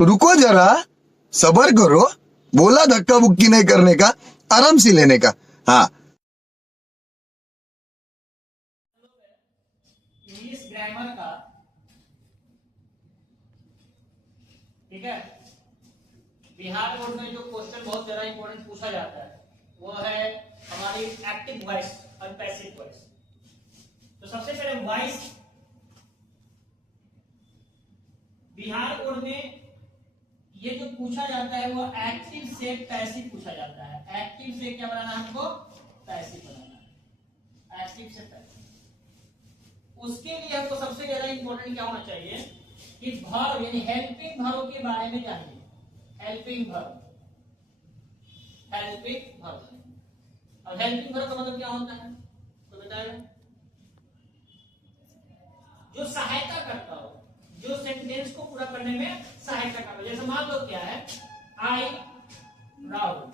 तो रुको जरा, सबर करो, बोला धक्का बुक्की नहीं करने का, आराम से लेने का। हाँ, इंग्लिश ग्रामर का, ठीक है, बिहार बोर्ड में जो क्वेश्चन बहुत ज्यादा इंपॉर्टेंट पूछा जाता है वो है हमारी एक्टिव वॉइस और पैसिव वॉइस। तो सबसे पहले वॉइस, बिहार बोर्ड में ये जो पूछा जाता है वो एक्टिव से पैसिव पूछा जाता है। एक्टिव से क्या बनाना है हमको? पैसिव बनाना है, एक्टिव से पैसिव। उसके लिए हमको सबसे ज्यादा इंपॉर्टेंट क्या होना चाहिए कि वर्ब यानी हेल्पिंग वर्ब के बारे में जानिए। Helping verb, helping verb. और हेल्पिंग वर्ब का मतलब क्या होता है तो बताएगा? जो सहायता करता हो, जो सेंटेंस को पूरा करने में सहायता करता हो। जैसे मान लो क्या है, आई राहुल,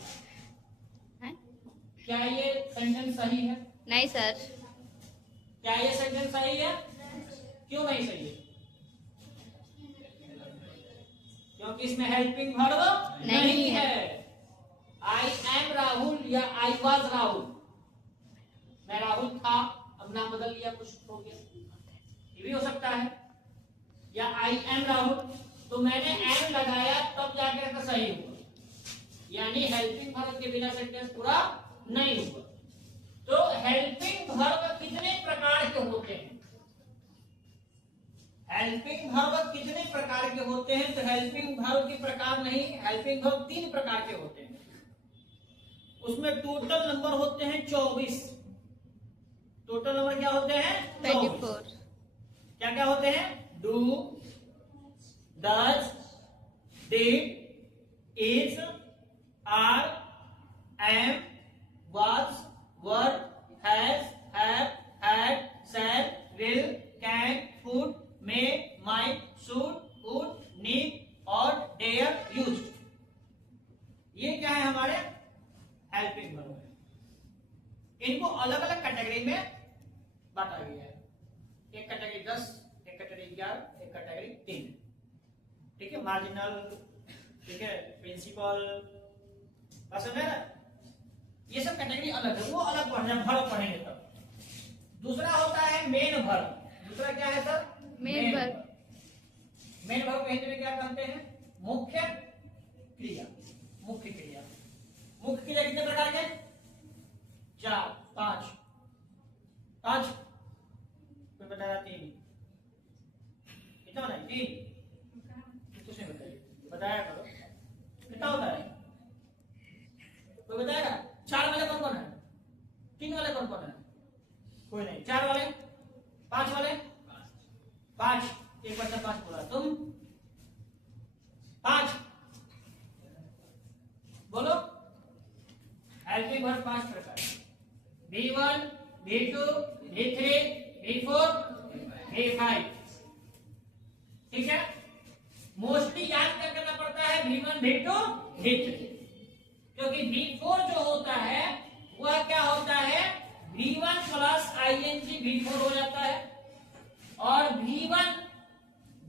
क्या ये सेंटेंस सही है? नहीं सर। क्या ये सेंटेंस सही है? क्यों नहीं सही है? क्योंकि इसमें हेल्पिंग वर्ब नहीं है। आई एम राहुल या आई वाज राहुल, मैं राहुल था, अब नाम बदल लिया, कुछ हो गया, ये भी हो सकता है। या आई एम राहुल, तो मैंने एम लगाया तब जाकर का सही हुआ, यानी हेल्पिंग वर्ब के बिना सेंटेंस पूरा नहीं हुआ। तो हेल्पिंग वर्ब कितने प्रकार के होते हैं? हेल्पिंग वर्ब कितने प्रकार के होते हैं? तो हेल्पिंग वर्ब के प्रकार नहीं, हेल्पिंग वर्ब 3 प्रकार के होते हैं। उसमें टोटल नंबर होते हैं 24। टोटल नंबर क्या होते हैं? 24। क्या क्या होते हैं? Do, does, did, is, are, am, was, were, has, have, had, shall, will, can, could, may, might, should, would, need और डेयर, यूज्ड। ये क्या है? हमारे हेल्पिंग वर्ब है। इनको अलग अलग कैटेगरी में बांटा गया है। एक कैटेगरी 10, एक कैटेगरी 11, एक कैटेगरी 3। ठीक है, मार्जिनल, ठीक है, प्रिंसिपल, समझ है ना? ये सब कैटेगरी अलग है, वो अलग पढ़ना, वर्ब पढ़ेंगे तब। दूसरा होता है मेन वर्ब। दूसरा क्या है sir? Main verb. Main verb को हिंदी में क्या कहते हैं? मुख्य क्रिया। मुख्य क्रिया, मुख्य क्रिया कितने प्रकार के? 4, 5, 5, कोई बताया 3, कितना होता है? 3, कुछ नहीं बताइए, बताया करो कितना होता है? कोई बताएगा? 4 वाले कौन कौन है? 3 वाले कौन कौन है? कोई नहीं। 4 वाले, 5 वाले, 5, एक बच्चा 5 बोला, तुम 5 बोलो। हेल्पिंग वर्ब 5 प्रकार, V1, V2, V3, V4, V5। ठीक है, मोस्टली याद क्या करना पड़ता है? V1, V2, V3, क्योंकि V4 जो होता है वह क्या होता है? V1 प्लस ING V4 हो जाता है, और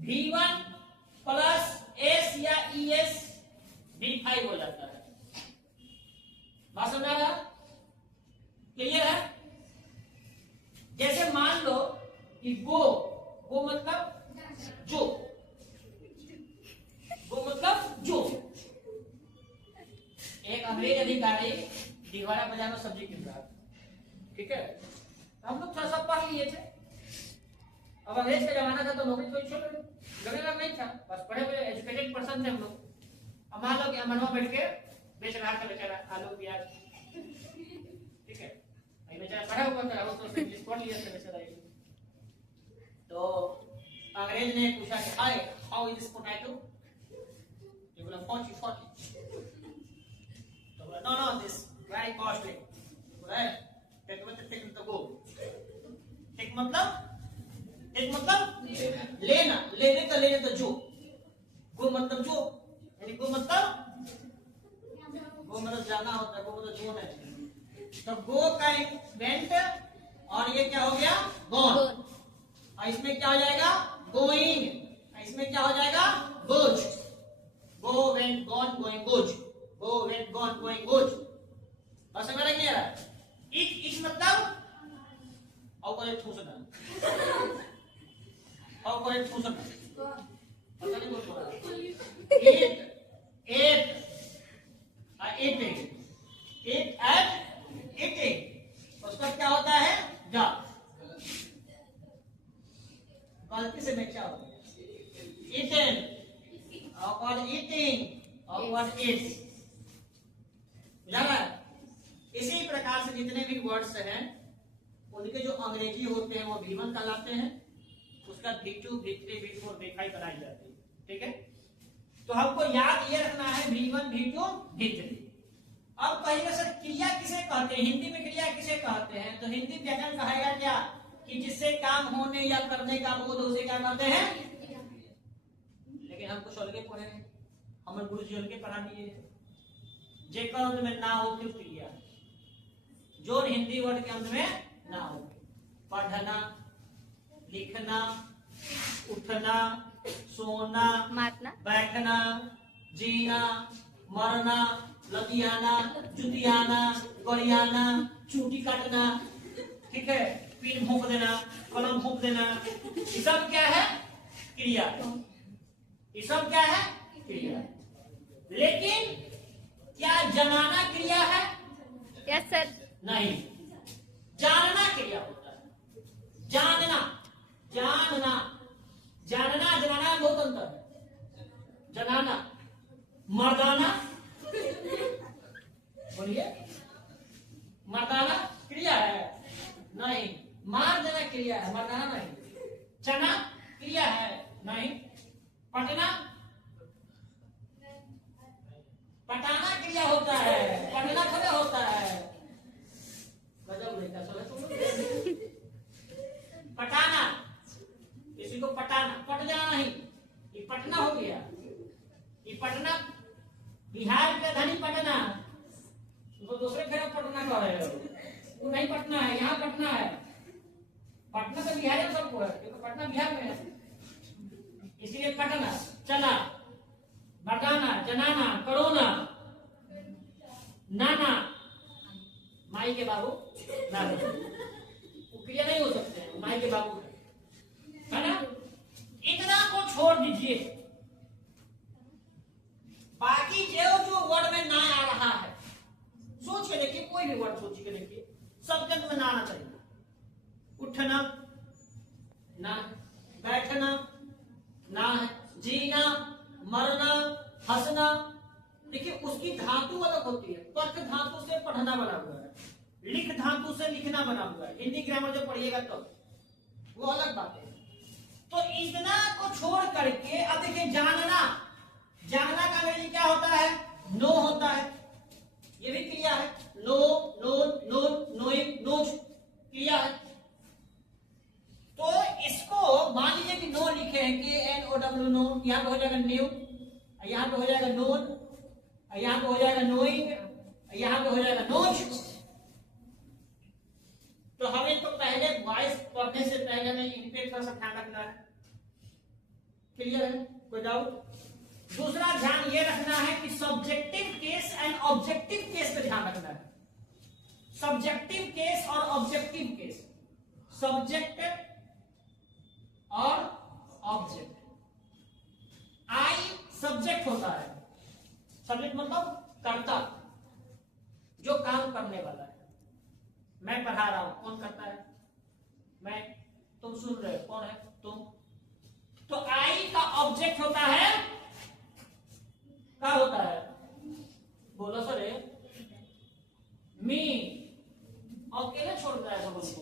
V1 प्लस S या ES V5 हो जाता है। बात समझ आ रहा? क्लियर है? जैसे मान लो कि गो मतलब जो, गो मतलब जो। एक अंग्रेज अधिकारी दिवारा बाजार में सब्जी किन रहा, ठीक है, हम लोग थोड़ा सा पढ़ लिए थे। अब अंग्रेज का जमाना था तो नौकरी कोई छोड़ लगेगा नहीं था, बस पढ़े हुए एजुकेटेड पर्सन थे हम लोग। अब मान लो कि मनवा बैठ के बेच रहा था बेचारा आलू प्याज, ठीक है, बेचारा पढ़ा हुआ था, उसको इंग्लिश पढ़ लिया था बेचारा। तो अंग्रेज ने पूछा कि hi how is this potato? ये बोला 40। तो बोला नो दिस वेरी कॉस्टली। बोला टेक तो गो। टेक मतलब लेना, लेने तो जो, गो मतलब जो, यानी गो मतलब जाना होता है, गो मतलब जो है। तो गो का वेंट, और ये क्या हो गया? गॉन। और इसमें क्या हो जाएगा? गोइंग। इसमें क्या हो जाएगा? गोज। Going goes. और समझ नहीं आ रहा? इट मतलब और कोई ठूसना और कोई ठूसना पता नहीं बोल रहा। It at eating eat and eating उसका क्या होता है? जा। गलती से मैं क्या हो गया? eaten और eating और eats। जाना। इसी प्रकार से जितने भी वर्ड्स हैं उनके जो अंग्रेजी होते हैं वो V1 कहलाते हैं, उसका V2 V3 V4 V5 बनाई जाती है। ठीक है, तो हमको याद ये रखना है V1 V2 V3। अब कहिएगा सर क्रिया किसे कहते हैं? हिंदी में क्रिया किसे कहते हैं? तो हिंदी व्याकरण कहेगा क्या कि जिससे काम होने या करने का बोध उसे क्या कहते हैं? लेकिन हम कुछ अलग पढ़े हैं, हमारे गुरु जी अलग पढ़ा दिए। जे का अंत में ना हो फिर क्रिया, जो हिंदी वर्ड के अंत में ना हो। पढ़ना, लिखना, उठना, सोना, बैठना, जीना, मरना, लतियाना, जुतियाना, गरियाना, चूटी काटना, ठीक है, पिन भोंक देना, कलम भोंक देना, ये सब क्या है? क्रिया। ये सब क्या है? क्रिया। लेकिन क्या जनाना क्रिया है? Yes sir. नहीं, जानना क्रिया होता है। जानना, जानना, जानना जनाना बहुत अंतर है। जनाना, मर्दाना, बोलिए, मर्दाना क्रिया है? नहीं। मार देना क्रिया है, मर्दाना नहीं। चना क्रिया है? नहीं। पटना, पटाना क्रिया होता है, पटना थोड़े होता है। गजब लेता चलो। पटाना, किसी को पटाना, पट जाना नहीं, ये पटना हो गया। ये पटना बिहार की राजधानी पटना, तो दूसरे फिर पटना का है, वो नहीं पटना है, यहाँ पटना है। पटना तो बिहार में सबको है, क्योंकि पटना बिहार में है, इसलिए पटना। चना, बटाना, जनाना, करोना, नाना, माई के बाबू, नाना, वो क्रिया नहीं हो सकते हैं, माई के बाबू है ना। इतना को छोड़ दीजिए, बाकी जो वर्ड में ना आ रहा है सोच के देखिए, कोई भी वर्ड सोच के देखिए, सबके अंदर में ना आना चाहिए। उठना ना, बैठना ना है, जीना, मरना, हंसना। देखिए उसकी धातु अलग होती है। पट धातु से पढ़ना बना हुआ है, लिख धातु से लिखना बना हुआ है। हिंदी ग्रामर जब पढ़िएगा तो वो अलग बात है। तो इतना को छोड़ करके अब देखिए जानना, जानना का अंग्रेजी क्या होता है? नो होता है, ये भी क्रिया है। Know, known, known, knowing, knows क्रिया है। तो इसको मान लीजिए कि नो लिखे हैं, KNOW नो, यहाँ पे हो जाएगा न्यू, यहाँ पे हो जाएगा नोन, यहाँ पे हो जाएगा नोइंग, यहाँ पे हो जाएगा नोज। तो हमें तो पहले वॉइस पढ़ने से पहले में इन पे थोड़ा सा ध्यान रखना है। क्लियर है? कोई डाउट? दूसरा ध्यान ये रखना है कि subjective case and objective case पे ध्यान रखना है। सब्जेक्टिव केस और ऑब्जेक्टिव केस, सब्जेक्ट और ऑब्जेक्ट। आई सब्जेक्ट होता है, सब्जेक्ट मतलब कर्ता, जो काम करने वाला है। मैं पढ़ा रहा हूं, कौन करता है? मैं। तुम सुन रहे हो, कौन है? तुम। तो आई का ऑब्जेक्ट होता है, क्या होता है? बोलो सर। मी। अकेले छोड़ता है बगल को,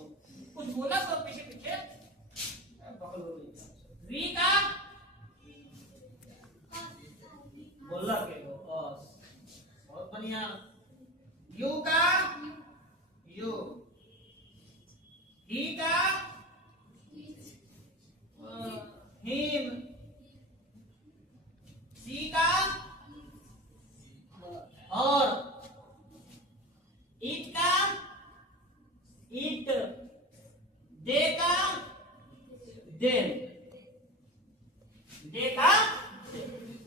कुछ बोला तो पीछे पीछे बगल हो गई। वी का बोला के दो, बहुत बढ़िया। यू का यू, ही का हिम, सी का और, इट का इट, दे का देम, दे का,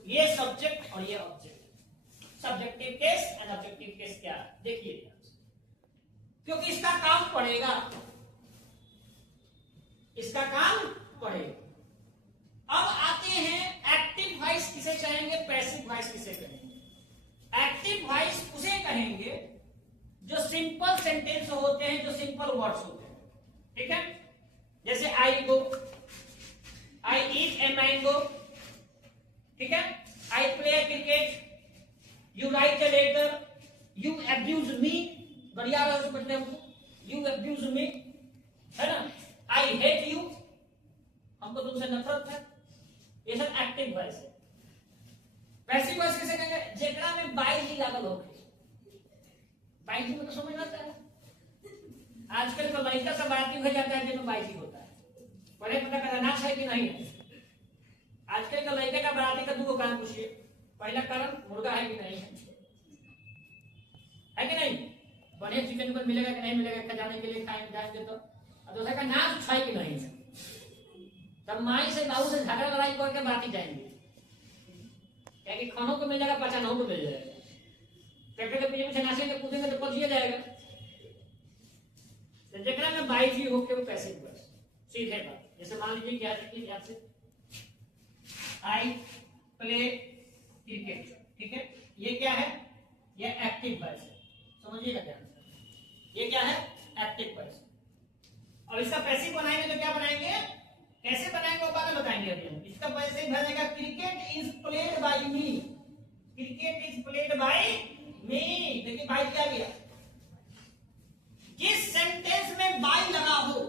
ये सब्जेक्ट और ये object. Subjective case and objective case क्या है देखिए, क्योंकि इसका काम पड़ेगा, इसका काम पड़ेगा। अब आते हैं एक्टिव वॉइस किसे कहेंगे, पैसिव वॉइस किसे कहेंगे। एक्टिव वॉइस उसे कहेंगे जो सिंपल सेंटेंस होते हैं, जो सिंपल वर्ड्स होते हैं, ठीक है। जैसे आई गो, आई ईट ए मैंगो, ठीक है। I play cricket, you write a letter, you abuse me, बढ़िया रहा उस मतलब यू अब्यूज मी, है ना। आई हेट यू, हमको तुमसे नफरत है। ये सब एक्टिव वॉइस है। पैसिव वॉइस कैसे कहेंगे, जेकरा में बाई ही लागल हो, बाई जी में तो समझ आता है। आजकल तो लड़का सब बाराती हो जाता है जिसमें बाई जी होता है, पहले पता करना नाच है कि नहीं है। आजकल का लड़के का बाराती का दो कारण पूछिए, पहला कारण मुर्गा है कि नहीं है कि नहीं, बढ़िया चिकन पर मिलेगा कि नहीं मिलेगा, खजाने के लिए खाएंगे जाएंगे तो, और दूसरा का नाच है कि नहीं है। तब माई से बाबू से झगड़ा लड़ाई करके बाराती जाएंगे, क्या कि खानों को मिल जाएगा, पचानों को मिल जाएगा। ट्रैक्टर के पीछे नाचेंगे कूदेंगे तो पहुंच जाएगा। तो जेकरा में बाई जी हो के वो पैसे बस सीधे बात। जैसे मान लीजिए क्या चीज याद से, आई प्ले क्रिकेट, ठीक है। ये क्या है, ये एक्टिव वॉइस है, समझिएगा ध्यान से। ये क्या है, एक्टिव वॉइस। और इसका पैसिव बनाएंगे तो क्या बनाएंगे, कैसे बनाएंगे वो बाद में बताएंगे अभी हम। इसका पैसिव बनेगा cricket is played by me, cricket is played by me. देखिए बाय क्या गया, जिस सेंटेंस में बाय लगा हो,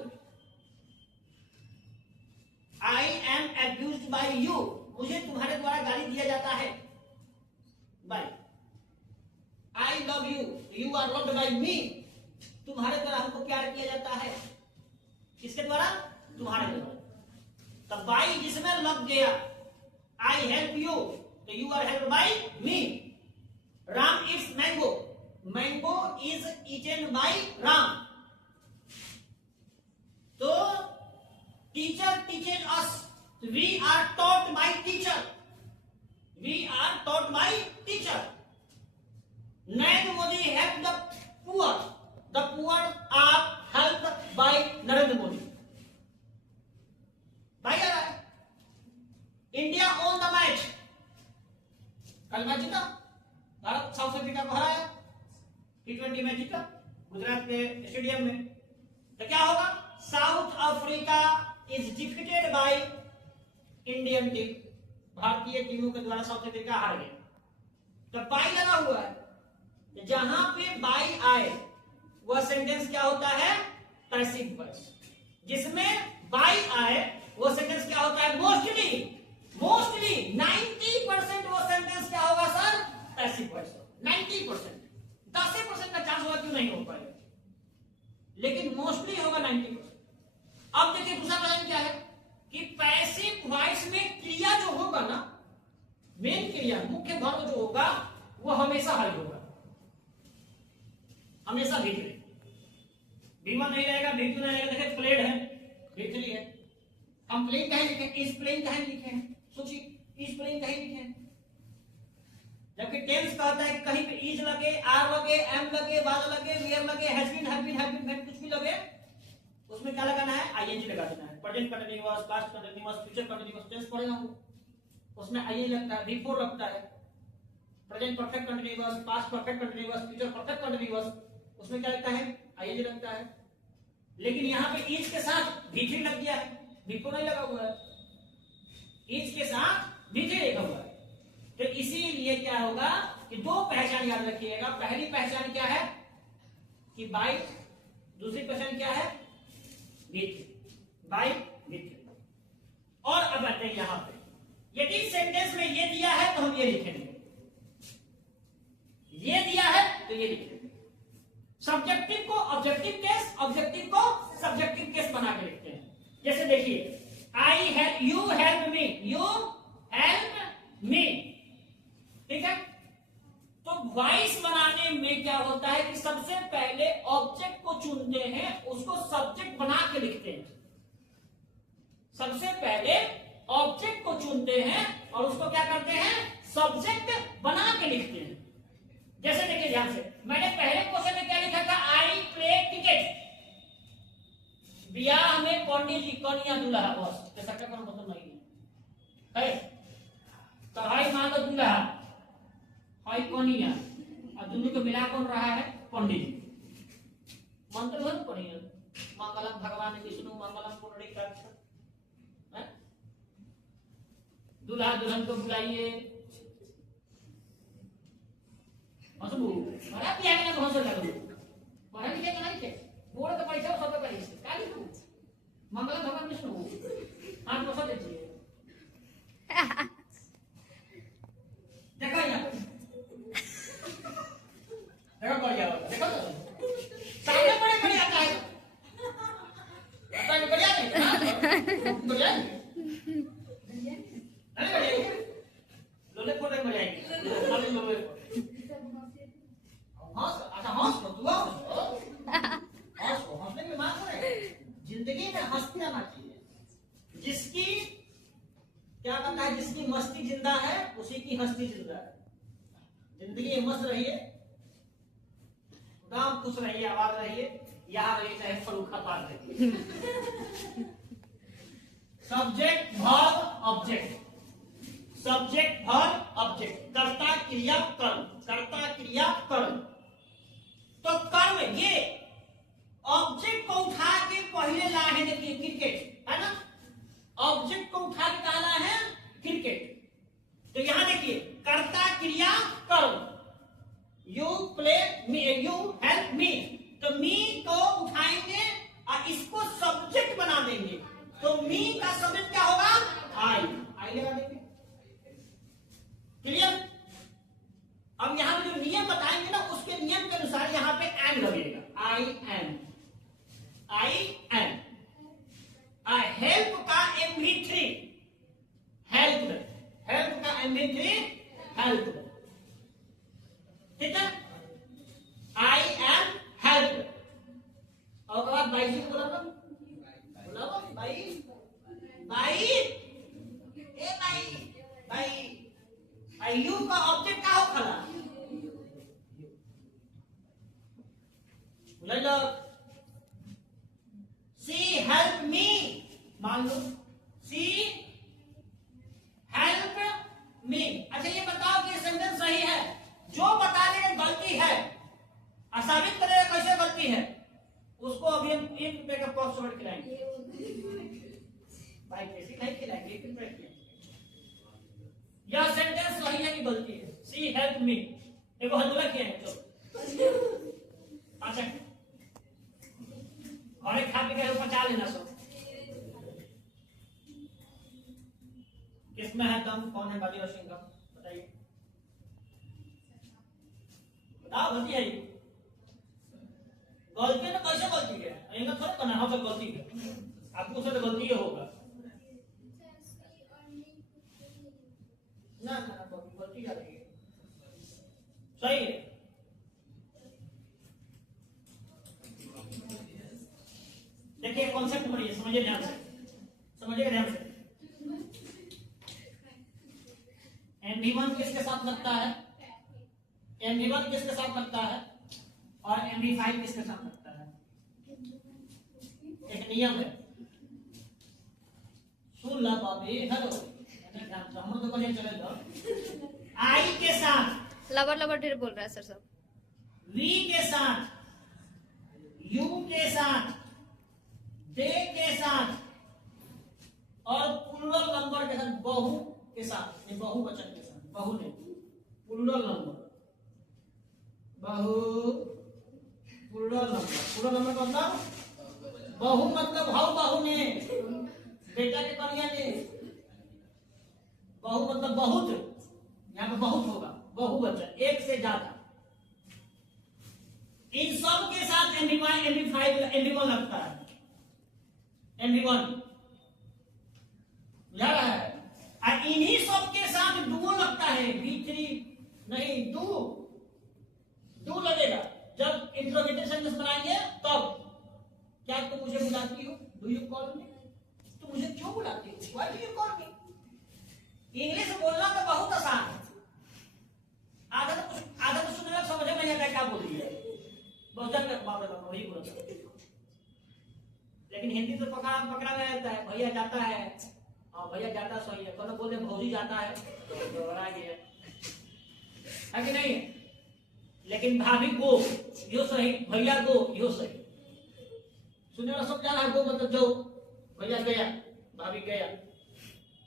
I am abused by you, मुझे तुम्हारे द्वारा गाली दिया जाता है, by. I love you, you are loved by me, तुम्हारे द्वारा हमको प्यार किया जाता है। किसके द्वारा, तुम्हारे द्वारा। तब बाई जिसमें लग गया, आई हेल्प यू, तो you are help by me. Ram eats mango, mango is eaten by Ram. तो teacher teaches us, we are taught by teacher, we are taught by teacher. Narendra Modi help the poor are help by Narendra Modi. भाई आ रहा है, India on the match, कल match जीता, Bharat south Africa को हराया, T20 match जीता गुजरात के स्टेडियम में। तो क्या होगा, south Africa is defeated by Indian team, भारतीय टीमों के द्वारा साउथ अफ्रीका हार गया। तो बाई लगा हुआ है, तो जहां पे बाई आए वह सेंटेंस क्या होता है, पैसिव वॉइस। जिसमें बाई आए वो सेंटेंस क्या होता है, मोस्टली 90% वो सेंटेंस क्या होगा सर, पैसिव वॉइस। 90%, 10% का चांस होगा क्यों नहीं हो पाएगा, लेकिन मोस्टली होगा 90%। अब देखिए दूसरा प्रश्न क्या है कि पैसिव वॉइस में क्रिया जो होगा ना, मेन क्रिया, मुख्य भाग जो होगा वो हमेशा हाई होगा, हमेशा V3। V1 नहीं रहेगा, V2 नहीं रहेगा। देखिए प्लेड है, V3 है। हम प्लेन कहीं लिखे, इस प्लेन कहीं लिखे हैं, सोचिए इस प्लेन कहीं लिखे हैं। जबकि टेंस कहता है कहीं पे इज लगे, आर लगे, एम लगे, वाज लगे, वेयर लगे, हैज बीन, कुछ भी लगे, उसमें क्या लगाना है, आईएनजी लगा देना है। Present continuous, past continuous, future continuous tense पढ़ेगा वो, उसमें आईएनजी लगता है, V4 लगता है। Present perfect continuous, past perfect continuous, future perfect continuous, उसमें क्या लगता है, आईएनजी लगता है। लेकिन यहां पे इज के साथ V3 लग गया है, V4 नहीं लगा हुआ है, इज के साथ V3 लिखा हुआ है। तो इसीलिए क्या होगा कि दो पहचान याद रखिएगा। पहली पहचान क्या है कि बाई, दूसरी पहचान क्या है, V3, बाई V3। और अब आते हैं यहां पे, यदि सेंटेंस में ये दिया है तो हम ये लिखेंगे, ये दिया है तो ये लिखेंगे। सब्जेक्टिव को ऑब्जेक्टिव केस, ऑब्जेक्टिव को सब्जेक्टिव केस बना के लिखते हैं। जैसे देखिए, आई help, you help me, you help me, ठीक है। तो वॉइस बनाने में क्या होता है कि सबसे पहले ऑब्जेक्ट को चुनते हैं, उसको सब्जेक्ट बना के लिखते हैं। सबसे पहले ऑब्जेक्ट को चुनते हैं और उसको क्या करते हैं, सब्जेक्ट बना के लिखते हैं। जैसे देखिए ध्यान से, मैंने पहले क्वेश्चन में क्या लिखा था, आई प्ले क्रिकेट। ब्याह में पंडित जी कन्या दूल्हा, बस ऐसा का कोई मतलब नहीं है। तो हाई मान लो दूल्हा, हाई कन्या, और दोनों को मिला कौन रहा है, पंडित जी। मंत्र भर पढ़िए, मंगलम भगवान विष्णु मंगलम पुंडरीकाक्ष। दूल्हा दुल्हन को बुलाइए, हंसबू बड़ा पिया के ना हंस लगो, पढ़े लिखे नहीं के बोर्ड का पैसा सब पे पड़ी काली को मंगलम भगवान विष्णु हाथ को सब दीजिए। देखो यहाँ देखो बढ़िया होता, देखो सामने बड़े आता है, आता बढ़िया नहीं बढ़िया नहीं बढ़िया लोले फोटो बढ़िया है खाली लोले हंस, अच्छा हंस तू हंसने में मार रहे, जिंदगी में हंसते रहना चाहिए। जिसकी क्या कहता है, जिसकी मस्ती जिंदा है उसी की हंसती जिंदा है। जिंदगी में मस्त रहिए, गांव खुश रहिए, आबाद रहिए, यहाँ रहिए चाहे फरूखा पार रहिए। Subject verb object, subject verb object, कर्ता क्रिया कर्म, कर्ता क्रिया कर्म। तो कर्म ये ऑब्जेक्ट को उठा के पहले ला है, देखिए क्रिकेट है ना, ऑब्जेक्ट को उठा के कहा ला है क्रिकेट। तो यहां देखिए कर्ता क्रिया कर्म, you play me, you help me, तो मी को उठाएंगे और इसको सब्जेक्ट बना देंगे, तो मी का सब्जेक्ट क्या होगा, आई, आई लगा देंगे। क्लियर। अब यहां जो नियम बताएंगे ना, उसके नियम के अनुसार यहां पे एम लगेगा, I am, I am. Help का MV3, हेल्प, हेल्प का MV3 हेल्प, ठीक है, आई एम हेल्प। और बाद बाई जी बोला by, by A by, by you का ऑब्जेक्ट का हो खला बोला लो, सी हेल्प मी, मान लो सी हेल्प मी। अच्छा ये बताओ कि सेंटेंस सही है, जो बताने में गलती है साबित करेगा कैसे गलती है, उसको अभी हम ₹1 का पॉप शॉट खिलाएंगे, भाई कैसे नहीं खिलाएंगे, ₹1 यह सेंटेंस सही है कि गलती है, सी हेल्प मी, देखो हल्ला किया है तो अच्छा और एक खा के पचा लेना सब। किसमें है दम, कौन है बाजीराव सिंह का, बताइए, बताओ गलती है, गलती में कैसे गलती है, इनका थोड़ा करना है, तो गलती है आपको, उससे तो गलती ही होगा ना ना, गलती क्या रही है, सही है। देखिए कॉन्सेप्ट पढ़िए, समझिए ध्यान से, समझिएगा ध्यान से। MV1 किसके साथ लगता है, MV1 किसके साथ लगता है, और MV5 किसके साथ लगता है, एक नियम है, सुन ला बाबी, हेलो हम तो कहीं चले जाओ, आई के साथ लबर लबर ढेर बोल रहा है सर सब, वी के साथ, यू के साथ, दे के साथ, और प्लूरल नंबर के साथ, बहु के साथ, बहुवचन के साथ, बहु नहीं प्लूरल नंबर, बहु प्लूरल नंबर, प्लूरल नंबर का मतलब बहु, मतलब भाव बहु ने, बेटा के कन्या ने, बहु मतलब बहुत, यहाँ पे बहुत होगा, बहुवचन, एक से ज्यादा, इन सब के साथ MV1 MV1 लगता है, MV1 बुझा रहा है, और इन्हीं सब के साथ डुओ लगता है, V3 नहीं, डू लगेगा जब इंट्रोगेटिव सेंटेंस बनाएंगे तब। क्या तुम मुझे बुलाती हो, डू यू कॉल मी, तुम मुझे क्यों बुलाती हो, why do you call me. English बोलना तो बहुत आसान है, आधा तो सुनने में समझ भौजी बोलता है। लेकिन हिंदी तो पकड़ा गया रहता है, भैया जाता है, हाँ भैया जाता सही है, कौन बोलते भौजी जाता है तो बड़ा गया है कि नहीं है। लेकिन भाभी गो यो सही, भैया गो यो सही। सुनने वाला सब जाना है, गो मतलब जाओ, भैया गया, भाभी गया,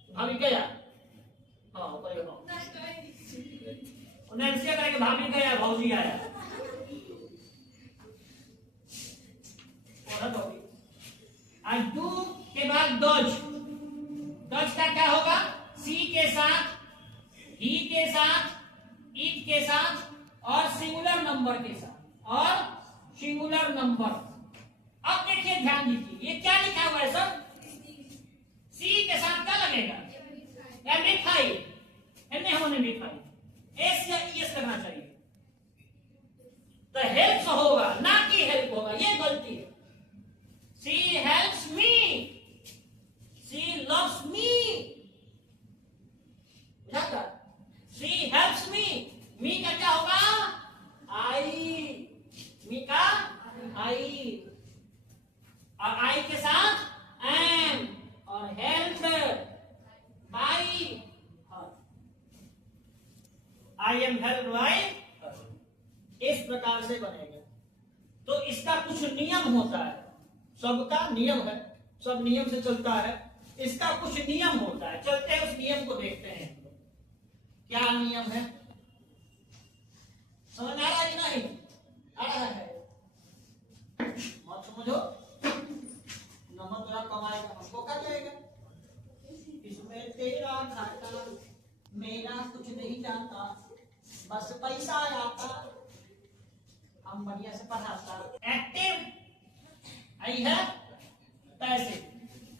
भाभी गया, हाँ नैन्सिया करेंगे भाभी गया भौजी आया, औरत होगी। आज डू के बाद डज, डज का क्या होगा? सी के साथ, ही के साथ, इट के साथ और सिंगुलर नंबर के साथ, और सिंगुलर नंबर। अब देखिए ध्यान दीजिए, ये क्या लिखा हुआ है सर? सी के साथ क्या लगेगा? एम्प्लीफाई, नहीं होने एम्प्लीफाई, एस या ईएस लगना चाहिए। तो हेल्प्स होगा ना कि हेल्प होगा, ये गलती है। सी हेल्प्स मी, सी लव्स मी, बुझा? सी हेल्प्स मी, मी का क्या होगा? आई, मी का आई, और आई के साथ एम, और help by, I am help by, इस प्रकार से बनेगा। तो इसका कुछ नियम होता है, सबका नियम है, सब नियम से चलता है, इसका कुछ नियम होता है। चलते हैं उस नियम को देखते हैं, क्या नियम है, समझ आ रहा है कि नहीं आ रहा है? मत समझो, नमक थोड़ा कमाएगा हमको क्या जाएगा, इसमें तेरा घाटा मेरा कुछ नहीं जाता, बस पैसा आता, हम बढ़िया से पढ़ाता। एक्टिव आई है पैसे,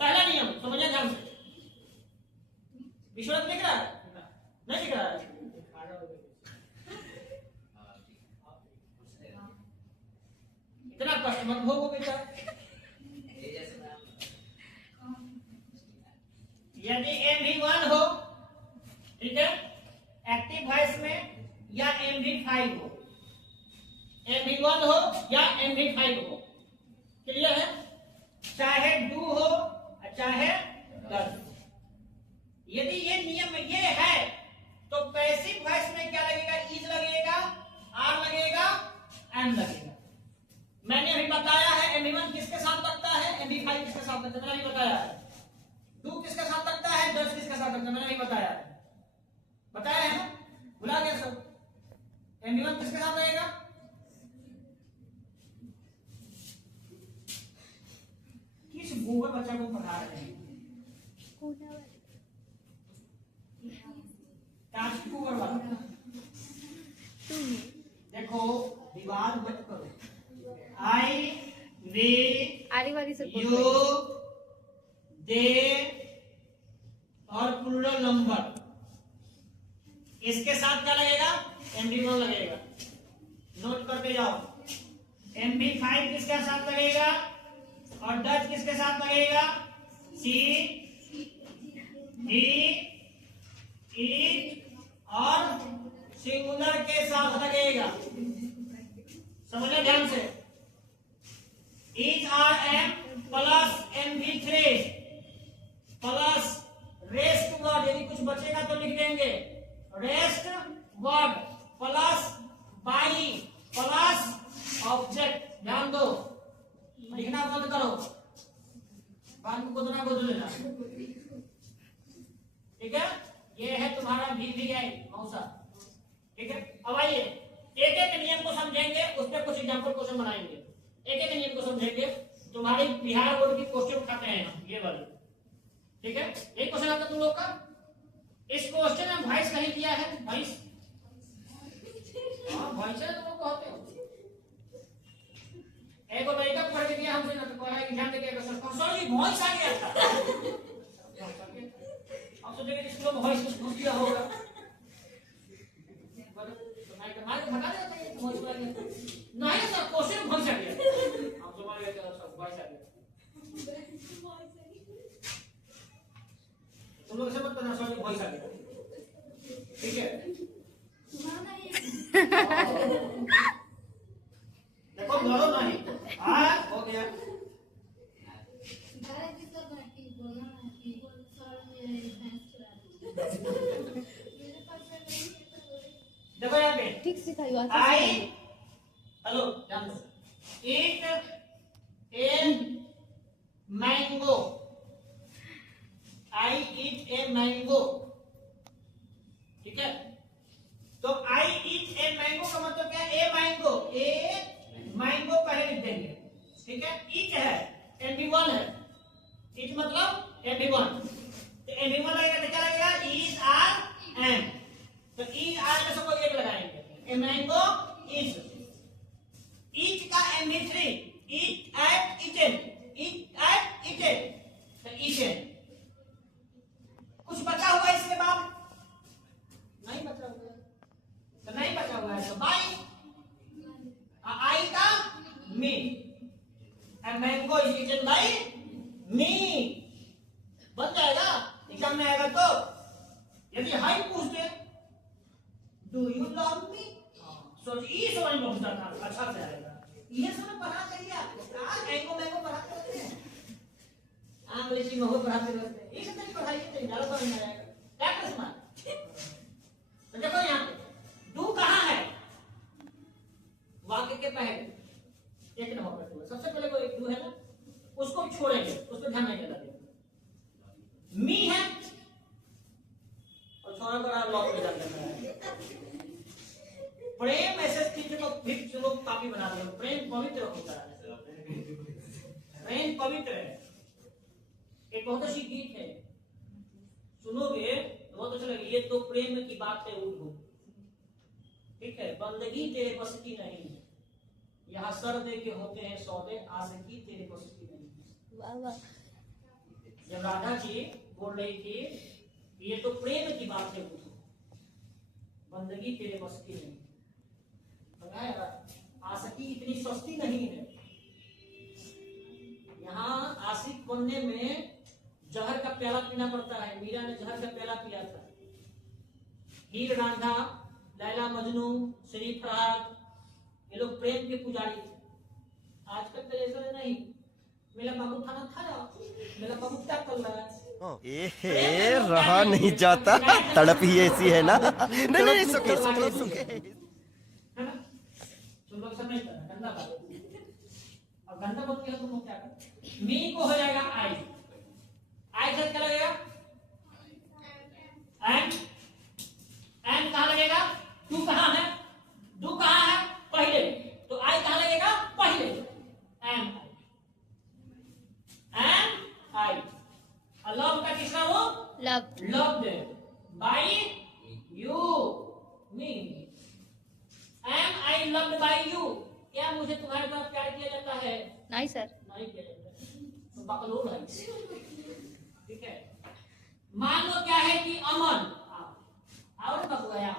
पहला नियम समझिए ध्यान से। विश्वास लिख रहा है? नहीं लिख रहा है? इतना कष्ट मत भोगो बेटा। यदि MV1 हो, ठीक है, एक्टिव वॉइस में, या MV5 हो, MV1 हो या MV5 हो, क्लियर है? चाहे डू हो चाहे डज। यदि ये नियम ये है तो पैसिव वॉइस में क्या लगेगा? इज लगेगा, आर लगेगा, एम लगेगा। मैंने अभी बताया है MV1 किसके साथ लगता है, MV5 किसके साथ लगता है, मैंने अभी बताया है। डू किसके साथ लगता है, डज किसके साथ लगता है, मैंने अभी बताया है। बताया है ना, भुला गया सब? MV1 किसके साथ लगेगा? किस गूगल बच्चा को पढ़ा रहे हैं? गूगल वाला। देखो विवाद मत करो। आई वे यू दे और प्लूरल नंबर, इसके साथ क्या लगेगा? MV1 लगेगा, नोट करके जाओ। MV5 किसके साथ लगेगा और डच किसके साथ लगेगा? सी, ही, इट और सिंगुलर के साथ लगेगा। समझो ध्यान से। Is are am plus MV3 plus rest word, यदि कुछ बचेगा तो लिख देंगे, rest word plus by plus object. ध्यान दो, लिखना बंद करो, बाद में गोदना गोद लेना, ठीक है? ये है तुम्हारा VVI मौसा, ठीक है? अब आइए एक एक नियम को समझेंगे, उस पर कुछ एग्जाम्पल क्वेश्चन बनाएंगे। एक एक नियम को समझेंगे। तुम्हारी बिहार बोर्ड की क्वेश्चन उठाते हैं हम, ये वाले, ठीक है? एक क्वेश्चन आता तुम लोग का, इस क्वेश्चन में वॉइस कहीं दिया है, वॉइस, हाँ वॉइस है, तुम लोग कहते हो। एक और लड़का पढ़ के दिया हमसे ना, तो कह एग्जाम दे के सर जी वॉइस आ गया था। अब सोचेंगे स्कूल में वॉइस कुछ घुस गया होगा, तो मैं भगा देता है वॉइस आ गया नहीं सर, क्वेश्चन वॉइस आ गया, हम समझ गए सर वॉइस आ गया। तुम लोग ऐसे मत करना सर वॉइस आ गया, ठीक है? देखो डरो नहीं, देखो यहाँ पे ठीक सिखाइयो आई, हेलो ध्यान दो, ईट a mango, I eat A mango, ठीक है। तो आई ईट ए मैंगो का मतलब क्या है? ए मैंगो पहले लिख देंगे, ठीक है। ईट है, एमबी1 है, ईट मतलब एमबी1, तो एमबी1 लगेगा तो क्या लगेगा? ईज आर एम, तो ईज आर में सबको एक लगाएंगे, ए मैंगो इज, ईट का एमबी3, ईट एट ईटेन, ईट एट ईटेन, तो ईटेन। कुछ बचा हुआ है इसके बाद? नहीं बचा हुआ है, तो नहीं बचा हुआ है तो बाई, आई का me, and mango is eaten by me, बन जाएगा। एग्जाम में आएगा तो यदि हाई पूछ दे, do you love me, so ये समझ में घुसता था, अच्छा से आएगा। ये सब पढ़ा चाहिए आपको, आज मैंगो पढ़ाते रहते हैं, अंग्रेजी में हो पढ़ाते रहते हैं, ये सब नहीं पढ़ाइए तो ज्यादा समझ में आएगा। क्या कर तो देखो यहाँ पे डू कहाँ है? वाक्य के पहले एक नंबर पर डू, सबसे पहले वो एक डू है ना, उसको छोड़ेंगे, उसको ध्यान नहीं देना। मी है और छोड़ा कर आप लॉक में डाल देना है। प्रेम ऐसे चीजों को भी लोग काफी बना दिया, प्रेम पवित्र होता है, प्रेम पवित्र है। एक बहुत अच्छी गीत है, सुनोगे तो बहुत अच्छा लगेगा। ये तो प्रेम की बात है उठो, ठीक है। बंदगी तेरे बस की नहीं, यहाँ सर दे के होते हैं सौदे, आशिकी तेरे बस की नहीं। वाह वाह। जब राधा जी बोल रही थी ये तो प्रेम की बात है उठो, बंदगी तेरे बस की नहीं, आशिकी इतनी सस्ती नहीं है। यहाँ आशिक बनने में जहर का प्याला पीना पड़ता है। मीरा ने जहर का प्याला पिया था। हीर रांझा, लैला मजनू, श्री फरहाद, ये लोग प्रेम के पुजारी थे। आजकल तो ऐसा नहीं, मेरा बाबू खाना खाया, मेरा बाबू क्या कर रहा है, रहा नहीं जाता, तड़प ही ऐसी है ना। नहीं सुखे है ना। तुम लोग समझ गंदा बात, और गंदा बात किया तुम क्या कर, मी को हो जाएगा आई, आई से क्या लगेगा? एंड कहाँ लगेगा? टू कहाँ है? डू कहाँ है? पहले, तो आई कहाँ लगेगा? पहले, एम आई। लव का तीसरा वो love, loved by you, me, am I loved by you? क्या मुझे तुम्हारे द्वारा प्यार किया जाता है? नहीं सर। नहीं किया जाता, तो बकलोल है, ठीक है। मान लो क्या है कि अमन, और कब गया,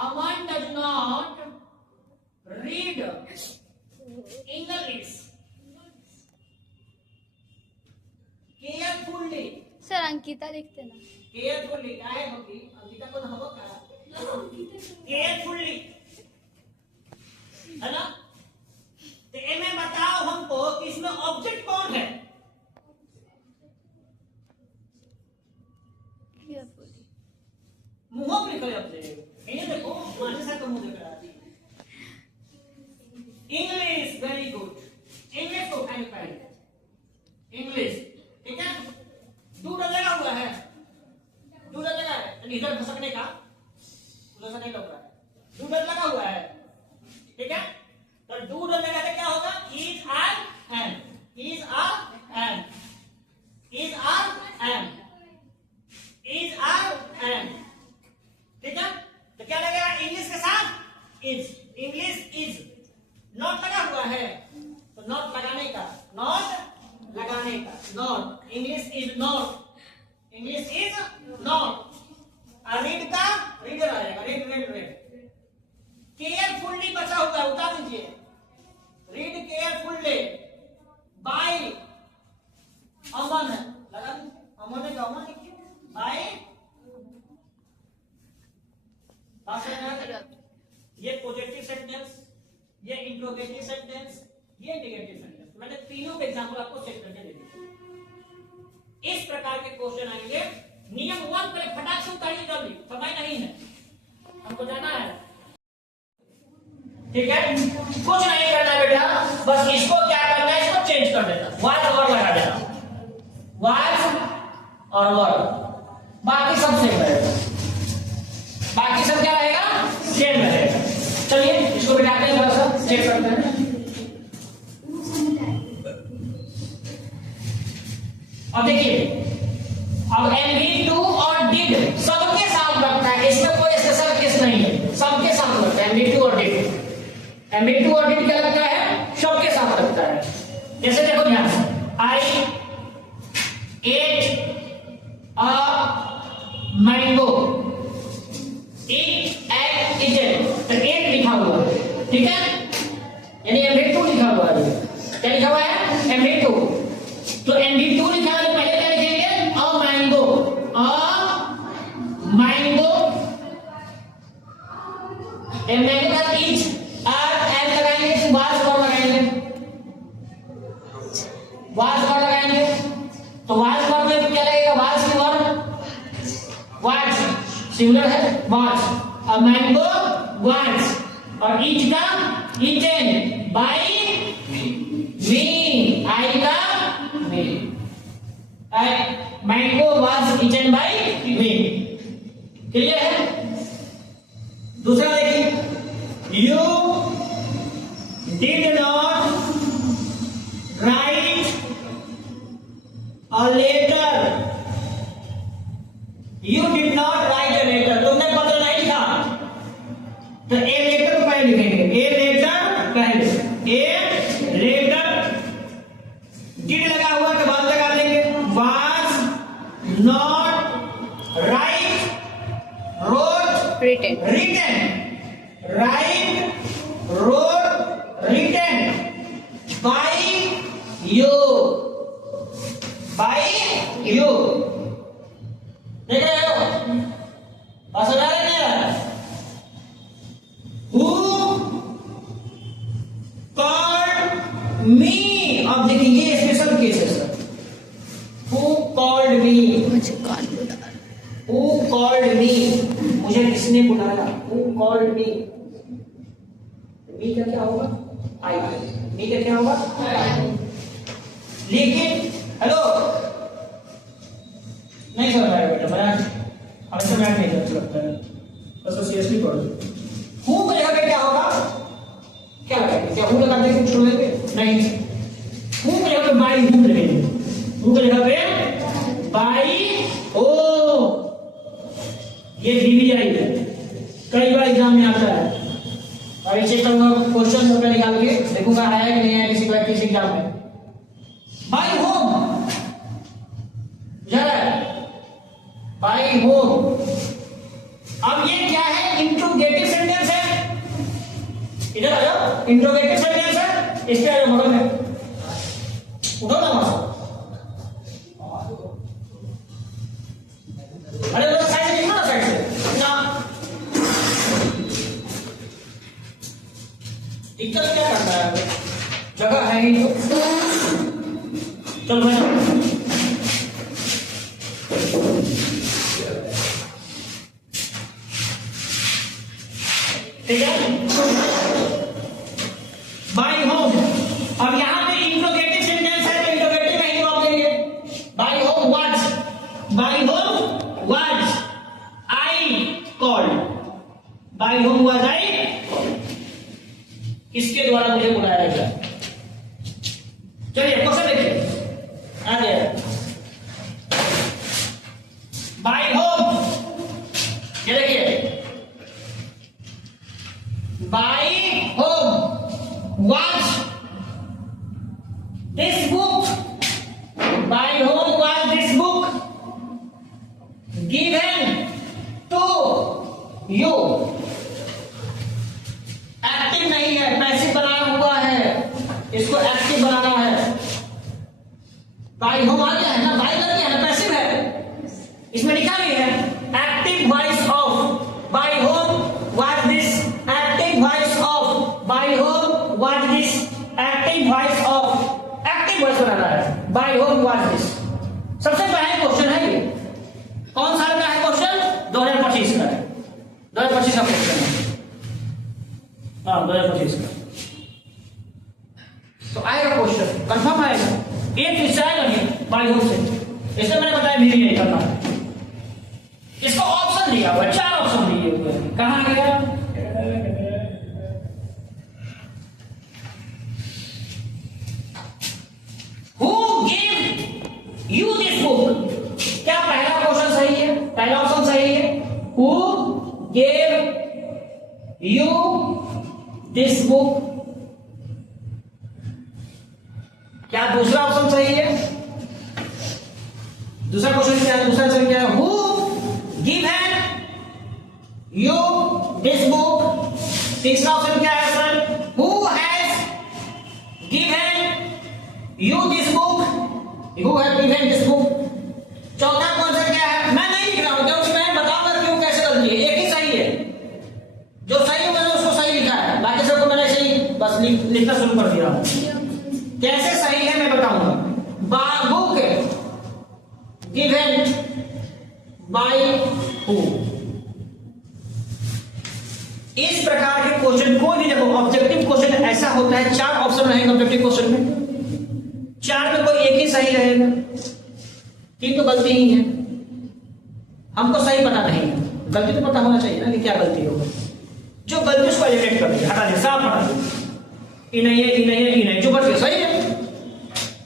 अमन does not read English carefully। Sir Ankita लिखते ना। केयरफुली क्या है होगी, अंकिता को हम क्या केयरफुली, है ना। तो इनमें बताओ हमको कि इसमें ऑब्जेक्ट कौन है? मुंह में लिखा ऑब्जेक्ट, ये देखो मानसा का मुंह दिख रहा है। इंग्लिश वेरी गुड, इंग्लिश को फाइन फाइन, इंग्लिश, ठीक है। डूडल लगा हुआ है, डूडल लगा है, इधर भसकने का उधर नहीं लग रहा है, डूडल लगा हुआ है, ठीक है। तो डूडल लगा के क्या होगा? Is are am, is are am, is are am, is are am, ठीक है। तो क्या लगेगा इंग्लिश के साथ? Is, English is. नॉट लगा हुआ है तो नॉट लगाने का, नॉट लगाने का, not, English is not, English is not. Read का रीडर आ जाएगा, रीड रीड रीड। केयरफुली बचा हुआ है, उतार दीजिए, रीड केयरफुली बाय अमन है, लगा दीजिए, अमन है, अमन लिखिए, बाय। ये पॉजिटिव सेंटेंस, ये इंट्रोगेटिव सेंटेंस, ये नेगेटिव सेंटेंस, मैंने तीनों के एग्जांपल आपको सेट करके दे दिए। इस प्रकार के क्वेश्चन आएंगे। नियम 1 पहले फटाक से उतारिए, जल्दी समय नहीं है, हमको जाना है। ठीक है, कुछ नहीं करना बेटा, बस इसको क्या करना है, इसको चेंज कर देना, वाज और लगा देना, वाज और वर, बाकी सब सेम रहेगा, बाकी सब क्या रहेगा, सेम रहेगा। चलिए इसको बिठाते हैं, थोड़ा सा चेक करते हैं। अब देखिए, अब MV2 और डिड सबके साथ लगता है, इसमें कोई स्पेशल केस नहीं है, सबके साथ लगता है MV2 और डिड। MV2 और डिड क्या लगता है, सबके साथ लगता है। जैसे देखो ध्यान से, I ate a mango, eat and eaten, तो eat लिखा हुआ है, ठीक है, यानी MV2 लिखा हुआ है। क्या लिखा हुआ है, MV2। तो MV2 लिखा है, पहले क्या लिखेंगे, अ मैंगो, ए मैंगो का ईच आर एम लगाएंगे, तो वाज और लगाएंगे, वाज और लगाएंगे, तो वाज और में क्या लगेगा, वाज की वर्ड वाज, सिंगुलर है वाज, अ मैंगो वाज, और ईच का ईटन बाय मी, आई का me, mango was eaten by me. Clear है। दूसरा देखिए, you did not write a letter, you did not write a letter, तुमने पत्र नहीं लिखा, तो ए लेटर को पहले लिखेंगे, ए लेटर पहले, ए लेटर, डिड लगा हुआ के बाद लगा देंगे, was not write, wrote written, write wrote written by you, by you. देख रहे हो, समझ आ रहा है, हु कॉल्ड मी, अब देखिए ये स्पेशल केस है सर, हु कॉल्ड मी, मुझे कौन बुला, Who called me? मुझे किसने बुलाया? Who called me? मी का क्या होगा? I. मी का क्या होगा? I. लेकिन हेलो नहीं समझ आया बेटा, मैं हमेशा मैथ नहीं अच्छा लगता है, बस सीरियसली पढ़ो। हु की जगह पे क्या होगा? क्या लगाएंगे? क्या हु लगा देंगे, छोड़ देंगे? नहीं, हु की जगह पे बाय हु लगेंगे, हु की जगह पे बाय ओ, ये DVI है, कई बार एग्जाम में आता है, और ये चेक करूंगा क्वेश्चन पेपर निकाल के देखूंगा आया कि नहीं आया किसी एग्जाम में। बाय होम, बाय होम, अब ये क्या है, इंट्रोगेटिव सेंटेंस है, इधर आ जाओ, इंट्रोगेटिव सेंटेंस है, इस पे आ जाओ, बगल में उठो ना वहां, अरे वो साइड से लिखो ना, साइड से ना, दिक्कत क्या करता है, जगह है ही तो, चल मैं ठीक है, बाय होम, अब यहां पे इंट्रोगेटिव सेंटेंस है, तो इंट्रोगेटिव का ही जवाब देंगे, by whom was, by whom was I called, by whom was I called, किसके द्वारा मुझे बुलाया गया। चलिए क्वेश्चन देखिए, आ गया, by whom, ये देखिए, by whom was this book, by whom was this book given to you, active नहीं है, पैसिव बनाया हुआ है, इसको एक्टिव बनाना है, बाय होम आ गया है ना, बाय कर दिया है, पैसिव है, इसमें लिखा भी है active voice of, by whom was this, active voice of, by whom was this, active voice of, active voice बनाना है, बाय होम वाज दिस। सबसे पहले क्वेश्चन है ये, कौन साल का है क्वेश्चन, 2025 का है, 2025 का क्वेश्चन है। हाँ 2025 का। तो आएगा क्वेश्चन, कंफर्म आएगा, एक हिस्सा आएगा नहीं बाई होप से। इसलिए मैंने बताया भी नहीं करना। इसका ऑप्शन दिया हुआ है, 4 ऑप्शन दिए हुए हैं। कहाँ गया? Who gave you this book? क्या पहला क्वेश्चन सही है? पहला ऑप्शन सही है। Who gave you this book? क्या दूसरा ऑप्शन सही है? दूसरा क्वेश्चन क्या है? दूसरा ऑप्शन क्या है? Who given you this book? तीसरा ऑप्शन क्या है sir? Who has given you this book? Who has given this book? चौथा कौन सा क्या है? मैं नहीं लिख रहा हूं क्योंकि मैं बताऊंगा क्यों कैसे गलती है। एक ही सही है, जो सही है मैंने उसको सही लिखा है, बाकी सबको मैंने ऐसे ही बस लिखना शुरू कर दिया। कैसे सही है मैं बताऊंगा। Book given by who. इस प्रकार के क्वेश्चन कोई भी देखो, ऑब्जेक्टिव क्वेश्चन ऐसा होता है, 4 ऑप्शन रहेंगे ऑब्जेक्टिव क्वेश्चन में, 4 में कोई एक ही सही रहेगा, 3 तो गलती ही है। हमको सही पता नहीं है, गलती तो पता होना चाहिए ना कि क्या गलती होगा। जो गलती उसको एलिमिनेट कर दिया, हटा दिया, साफ हटा दिया। ई नहीं है, ई नहीं है, ई नहीं, जो बच गया सही है,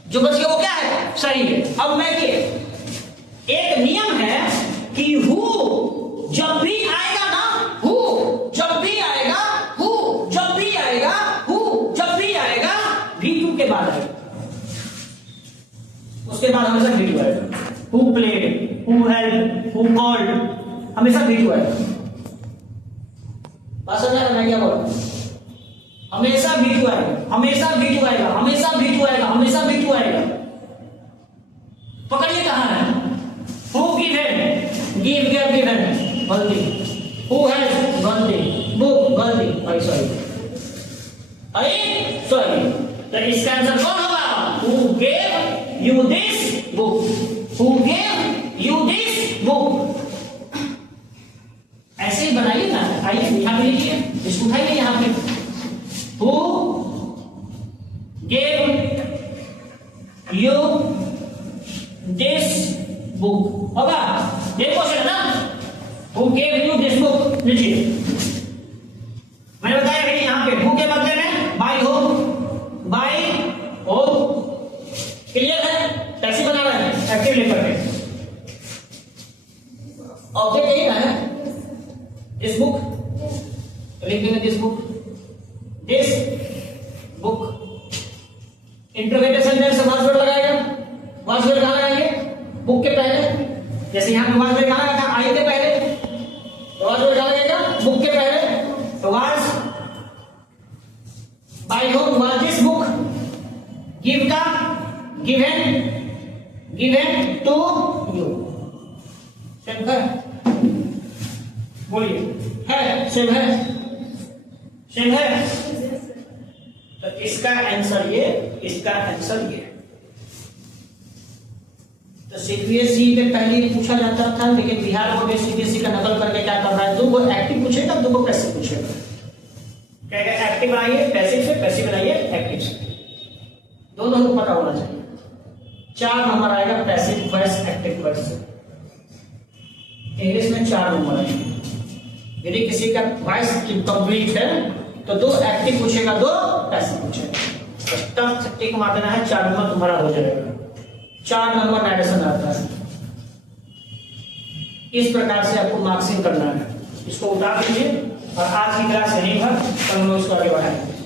जो बच गया वो क्या है? सही है। अब मैं एक नियम है कि हु जब भी आएगा ना, हु जब भी आएगा, हु जब भी आएगा, हु जब भी आएगा, V2 के बाद आएगा, उसके बाद हमेशा V2 आएगा। Who played, who help, who called, हमेशा V2 आएगा। बात समझ आया मैं क्या बोल रहा हूं? हमेशा V2 आएगा, हमेशा V2 आएगा, हमेशा V2 आएगा, हमेशा V2 आएगा। पकड़िए कहां है? Who given, give, gave, given, गलती। Who has, गलती। Book, गलती, सॉरी। तो इसका आंसर कौन होगा? Who gave you this book? Who gave you this book? ऐसे ही बनाइए ना, आइए यहां पे लिखिए, इसको उठाइए यहां पे। Who gave you this book? होगा ये क्वेश्चन है ना। Who gave you this book? लीजिए, मैंने बताया कि यहां पे who के बदले में by whom, by whom। Clear है? कैसे बना रहा है? एक्टिव लेकर के ऑब्जेक्ट यही है, दिस बुक, लिख देंगे this book, this book. Interrogative sentence was word लगाएगा, वाज वर्ड कहां लगाएंगे? बुक के पहले, जैसे यहां पे वाज वर्ड कहां लगा था? आई के पहले, तो वाज वर्ड कहां लगेगा? बुक के पहले। तो was by whom, was this book, give का given, given to you. Same है, बोलिए, है सेम है, सेम है। तो इसका आंसर ये, इसका आंसर ये। तो सीबीएसई में पहले पूछा जाता था, लेकिन बिहार बोर्ड में सीबीएसई का नकल करके क्या कर रहा है? 2 को एक्टिव पूछेगा, 2 को पैसिव पूछेगा। कहेगा एक्टिव बनाइए पैसिव से, पैसिव बनाइए एक्टिव से। दोनों को पता होना चाहिए। 4 नंबर आएगा passive voice, active voice. English में 4 नंबर आएंगे। यदि किसी का वॉइस कंप्लीट है तो 2 एक्टिव पूछेगा, 2 पैसिव पूछेगा। टिक मार देना है, 4 नंबर तुम्हारा हो जाएगा। 4 नंबर नरेशन आता है। इस प्रकार से आपको मार्क्सिंग करना है। इसको उतार दीजिए और आज की क्लास यहीं पर, कल हम इसको आगे बढ़ाएंगे।